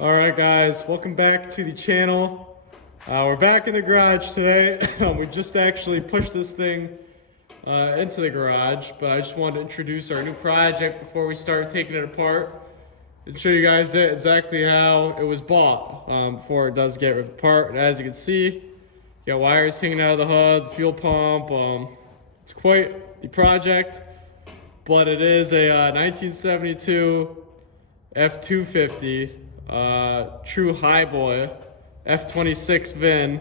All right, guys, welcome back to the channel. We're back in the garage today. We just actually pushed this thing into the garage, but I just wanted to introduce our new project before we start taking it apart and show you guys exactly how it was bought before it does get ripped apart. And as you can see, you got wires hanging out of the hood, the fuel pump. It's quite the project, but it is a 1972 F-250 true Highboy F-26 VIN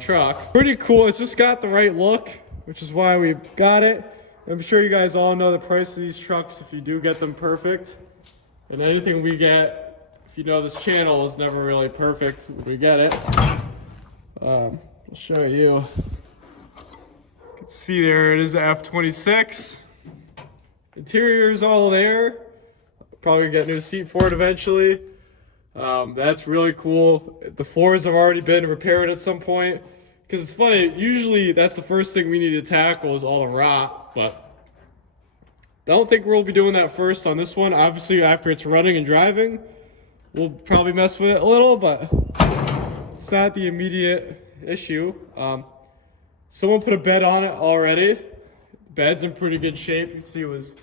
truck. Pretty cool. It's just got the right look, which is why we got it. I'm sure you guys all know the price of these trucks if you do get them perfect. And anything we get, if you know this channel, is never really perfect when we get it. I'll show you. You can see there it is, the F-26. Interior's all there. Probably get a new seat for it eventually. That's really cool. The floors have already been repaired at some point. Because it's funny, usually that's the first thing we need to tackle is all the rot, but I don't think we'll be doing that first on this one. Obviously, after it's running and driving, we'll probably mess with it a little, but it's not the immediate issue. Someone put a bed on it already. The bed's in pretty good shape. You can see it was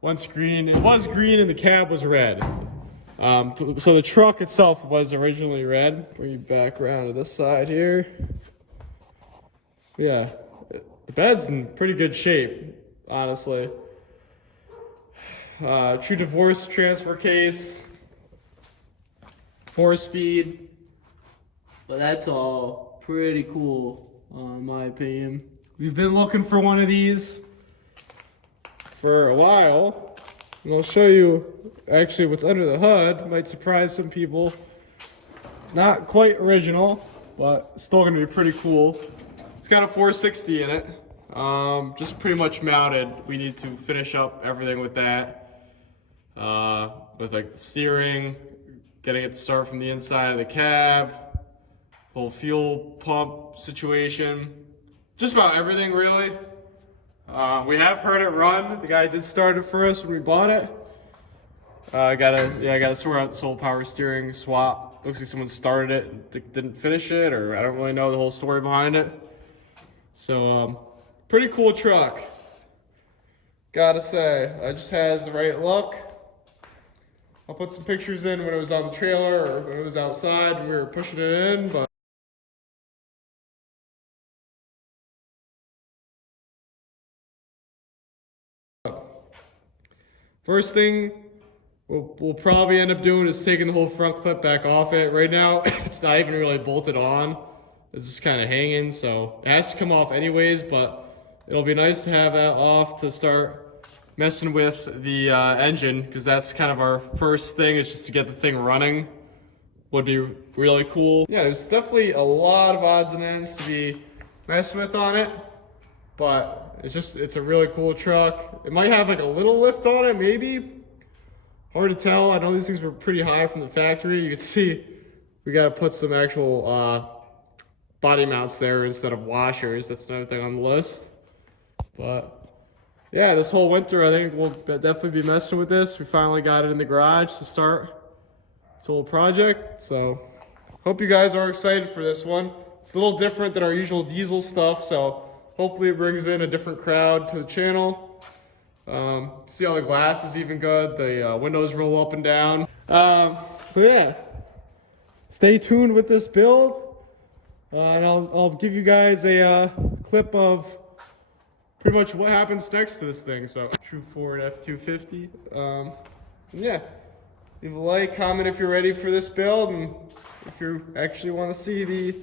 once green. It was green and the cab was red. So the truck itself was originally red. Bring you back around to this side here. Yeah, the bed's in pretty good shape, honestly. True divorce transfer case, 4-speed, but that's all pretty cool, in my opinion. We've been looking for one of these for a while, and I'll show you actually what's under the hood. Might surprise some people. Not quite original, but still gonna be pretty cool. It's got a 460 in it, just pretty much mounted. We need to finish up everything with that. With like the steering, getting it to start from the inside of the cab, whole fuel pump situation, just about everything really. We have heard it run. The guy did start it for us when we bought it. I gotta sort out this whole power steering swap. Looks like someone started it and didn't finish it, or I don't really know the whole story behind it. So, pretty cool truck. Gotta say, it just has the right look. I'll put some pictures in when it was on the trailer or when it was outside and we were pushing it in, but first thing we'll probably end up doing is taking the whole front clip back off it. Right now, it's not even really bolted on. It's just kind of hanging, so it has to come off anyways, but it'll be nice to have that off to start messing with the engine, because that's kind of our first thing, is just to get the thing running. Would be really cool. Yeah, there's definitely a lot of odds and ends to be messing with on it, but it's a really cool truck. It might have like a little lift on it, maybe. Hard to tell. I know these things were pretty high from the factory. You can see we got to put some actual body mounts there instead of washers. That's another thing on the list. But yeah, this whole winter I think we'll definitely be messing with this. We finally got it in the garage to start this whole project. So hope you guys are excited for this one. It's a little different than our usual diesel stuff, so hopefully it brings in a different crowd to the channel. See how the glass is even good. The windows roll up and down. So yeah, stay tuned with this build. And I'll give you guys a clip of pretty much what happens next to this thing. So true Ford F-250. Yeah, leave a like, comment if you're ready for this build, and if you actually want to see the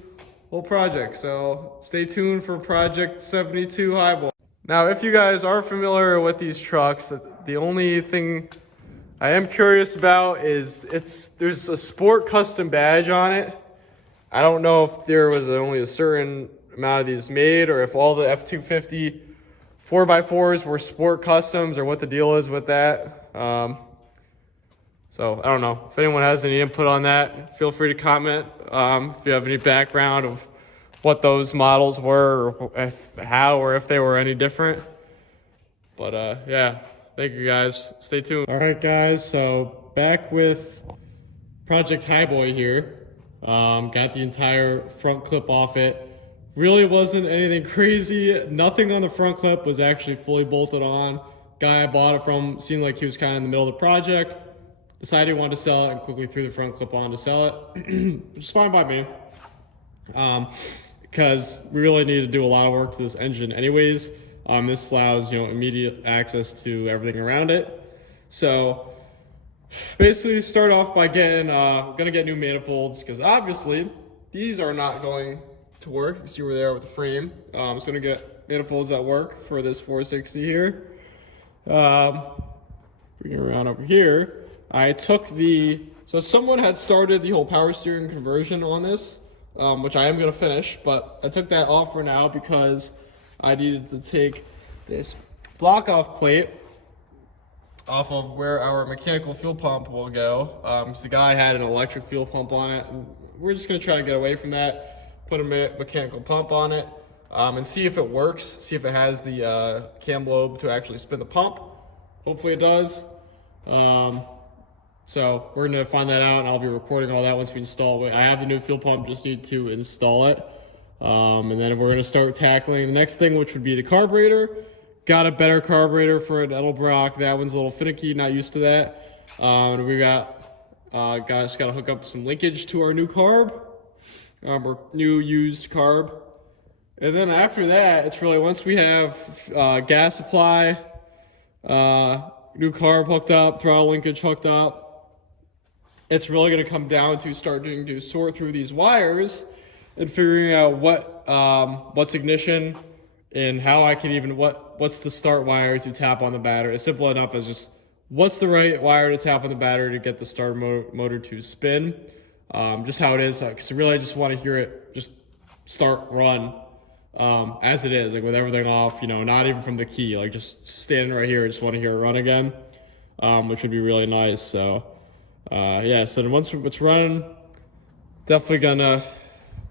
whole project. So stay tuned for Project 72 Highboy. Now, if you guys are familiar with these trucks, the only thing I am curious about is there's a sport custom badge on it. I don't know if there was only a certain amount of these made, or if all the F-250 4x4s were sport customs, or what the deal is with that. So I don't know. If anyone has any input on that, feel free to comment. If you have any background of what those models were, or how, or if they were any different. But yeah, thank you guys. Stay tuned. All right, guys. So back with Project Highboy here. Got the entire front clip off it. Really wasn't anything crazy. Nothing on the front clip was actually fully bolted on. Guy I bought it from seemed like he was kind of in the middle of the project. Decided he wanted to sell it and quickly threw the front clip on to sell it, which is fine by me. Because we really need to do a lot of work to this engine anyways. This allows, immediate access to everything around it. So basically start off by gonna get new manifolds, because obviously these are not going to work. You see where they are with the frame. I'm just gonna get manifolds that work for this 460 here. Bring it around over here. I took so someone had started the whole power steering conversion on this, which I am gonna finish, but I took that off for now because I needed to take this block off plate off of where our mechanical fuel pump will go, because the guy had an electric fuel pump on it, and we're just gonna try to get away from that, put a mechanical pump on it, and see if it works, see if it has the cam lobe to actually spin the pump. Hopefully it does. So we're gonna find that out, and I'll be recording all that once we install it. I have the new fuel pump, just need to install it. And then we're gonna start tackling the next thing, which would be the carburetor. Got a better carburetor for an Edelbrock. That one's a little finicky, not used to that. And we just gotta hook up some linkage to our new carb, or new used carb. And then after that, it's really, once we have gas supply, new carb hooked up, throttle linkage hooked up, it's really gonna come down to starting to sort through these wires and figuring out what's ignition and how I can even, what's the start wire to tap on the battery. It's simple enough as just what's the right wire to tap on the battery to get the starter motor to spin. Just how it is, because really I just want to hear it just start, run as it is, like with everything off, not even from the key, like just standing right here, I just want to hear it run again, which would be really nice. So yeah, so once it's running, definitely gonna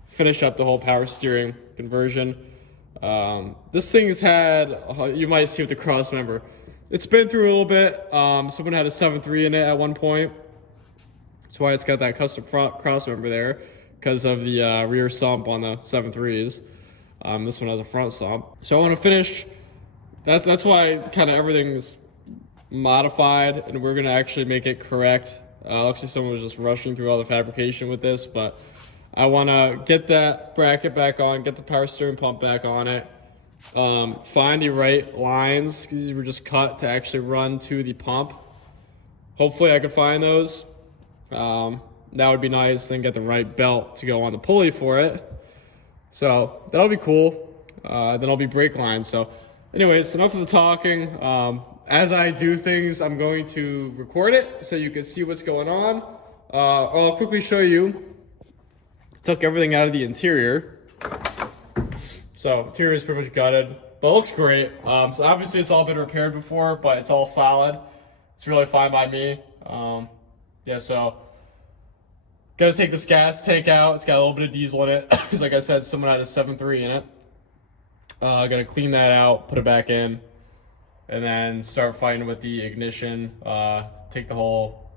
finish up the whole power steering conversion. This thing's had, you might see with the cross member, it's been through a little bit. Someone had a 7.3 in it at one point. That's why it's got that custom cross member there, because of the rear sump on the 7.3s. This one has a front sump. So I want to finish, that's why kind of everything's modified, and we're going to actually make it correct. Looks like someone was just rushing through all the fabrication with this, but I want to get that bracket back on, get the power steering pump back on it, find the right lines, because these were just cut to actually run to the pump. Hopefully I can find those. That would be nice, then get the right belt to go on the pulley for it. So that'll be cool. Then I'll be brake lines. So anyways, enough of the talking. As I do things, I'm going to record it so you can see what's going on. I'll quickly show you. Took everything out of the interior. So interior is pretty much gutted, but it looks great. So obviously it's all been repaired before, but it's all solid. It's really fine by me. Yeah, so gotta take this gas tank out. It's got a little bit of diesel in it, because like I said, someone had a 7.3 in it. Gotta clean that out, put it back in, and then start fighting with the ignition. Take the whole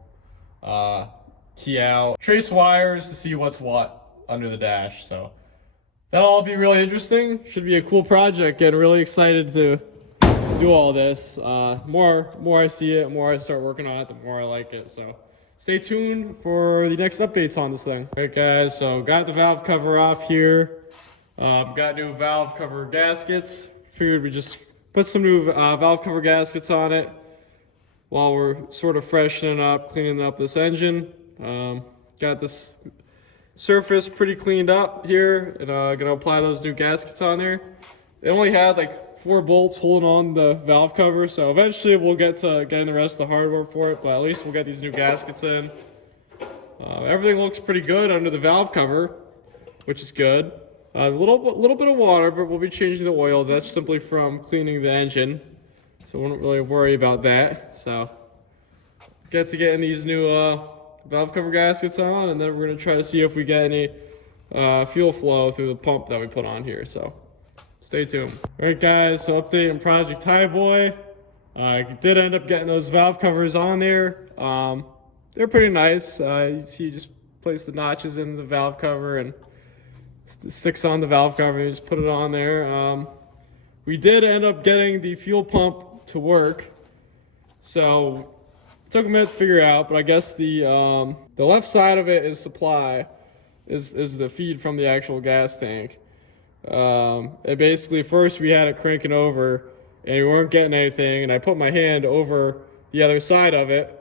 key out, trace wires to see what's what under the dash. So that'll all be really interesting. Should be a cool project. Getting really excited to do all this. More I see it, more I start working on it, the more I like it. So stay tuned for the next updates on this thing. All right, guys, so got the valve cover off here. Got new valve cover gaskets. Figured we just put some new valve cover gaskets on it while we're sort of freshening up, cleaning up this engine. Got this surface pretty cleaned up here, and gonna apply those new gaskets on there. They only had like 4 bolts holding on the valve cover, so eventually we'll get to getting the rest of the hardware for it, but at least we'll get these new gaskets in. Everything looks pretty good under the valve cover, which is good. A little bit of water, but we'll be changing the oil. That's simply from cleaning the engine, so we won't really worry about that. So get these new valve cover gaskets on, and then we're going to try to see if we get any fuel flow through the pump that we put on here. So stay tuned. All right, guys, so update on Project Highboy. I did end up getting those valve covers on there. they're pretty nice. You see, you just place the notches in the valve cover and sticks on the valve cover. You just put it on there. We did end up getting the fuel pump to work, so it took a minute to figure out. But I guess the left side of it is supply, is the feed from the actual gas tank. And basically, first we had it cranking over, and we weren't getting anything. And I put my hand over the other side of it,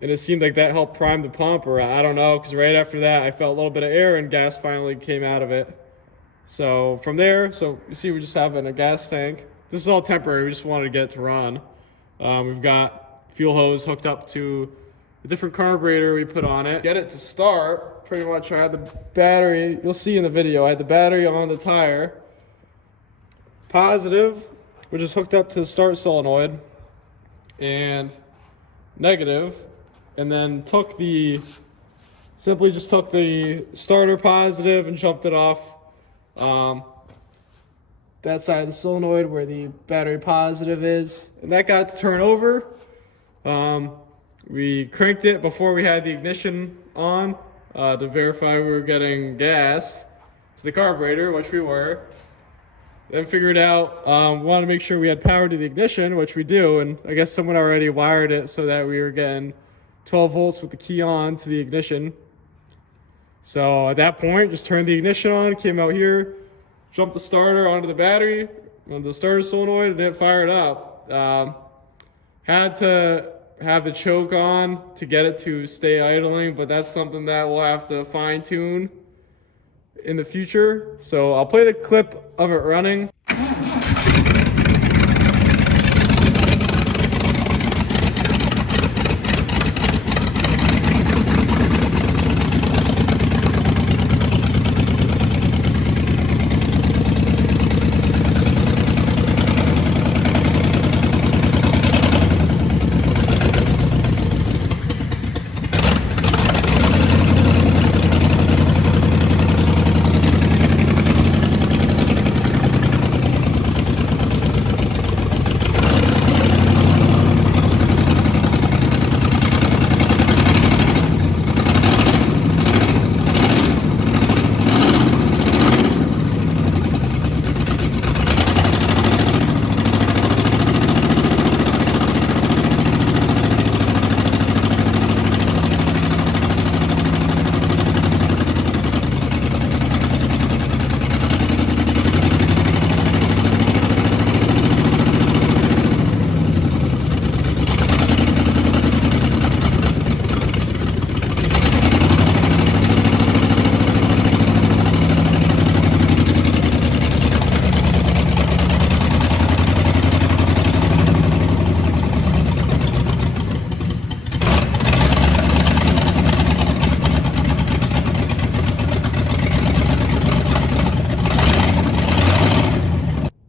and it seemed like that helped prime the pump, or I don't know, because right after that I felt a little bit of air and gas finally came out of it. So from there, so you see, we just have a gas tank. This is all temporary. We just wanted to get it to run. We've got fuel hose hooked up to a different carburetor we put on it. Get it to start. Pretty much, I had the battery. You'll see in the video. I had the battery on the tire. Positive, which is hooked up to the start solenoid, and negative, and then simply just took the starter positive and jumped it off that side of the solenoid where the battery positive is, and that got it to turn over. We cranked it before we had the ignition on to verify we were getting gas to the carburetor, which we were. Then figured out, wanted to make sure we had power to the ignition, which we do, and I guess someone already wired it so that we were getting 12 volts with the key on to the ignition. So at that point, just turned the ignition on, came out here, jumped the starter onto the battery, onto the starter solenoid, and it fired up. Had to have the choke on to get it to stay idling, but that's something that we'll have to fine tune in the future. So I'll play the clip of it running.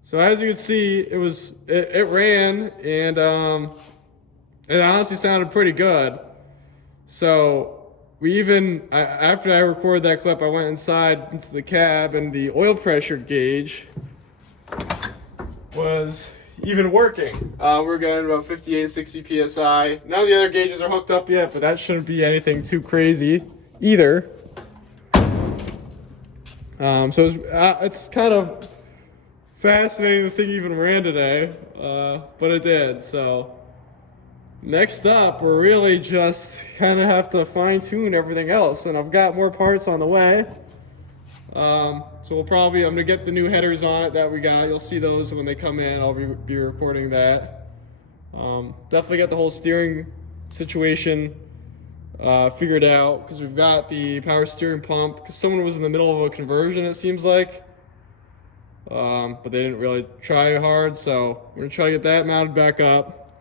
So as you can see, it ran, and it honestly sounded pretty good. So after I recorded that clip, I went inside into the cab, and the oil pressure gauge was even working. We're getting about 58, 60 psi. None of the other gauges are hooked up yet, but that shouldn't be anything too crazy either. So it's kind of fascinating the thing even ran today, but it did. So next up, we're really just kind of have to fine tune everything else, and I've got more parts on the way. So I'm gonna get the new headers on it that we got. You'll see those when they come in. I'll be recording that. Definitely got the whole steering situation figured out, because we've got the power steering pump, because someone was in the middle of a conversion, it seems like. But they didn't really try hard, so we're gonna try to get that mounted back up.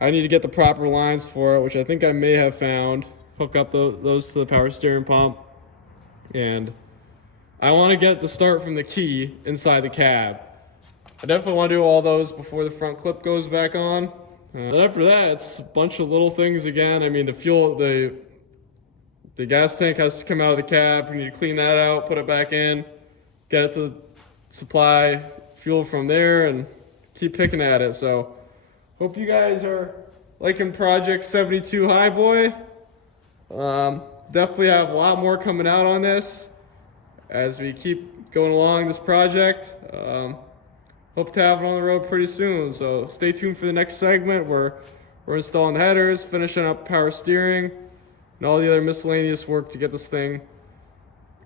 I need to get the proper lines for it, which I think I may have found. Hook up those to the power steering pump, and I want to get it to start from the key inside the cab. I definitely want to do all those before the front clip goes back on. And after that, it's a bunch of little things again. I mean, the gas tank has to come out of the cab. We need to clean that out, put it back in, get it to supply fuel from there, and keep picking at it. So hope you guys are liking Project 72 Highboy. Definitely have a lot more coming out on this as we keep going along this project. Hope to have it on the road pretty soon. So stay tuned for the next segment where we're installing the headers, finishing up power steering, and all the other miscellaneous work to get this thing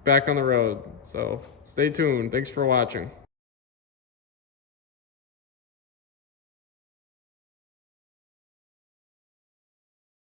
back on the road. So stay tuned. Thanks for watching.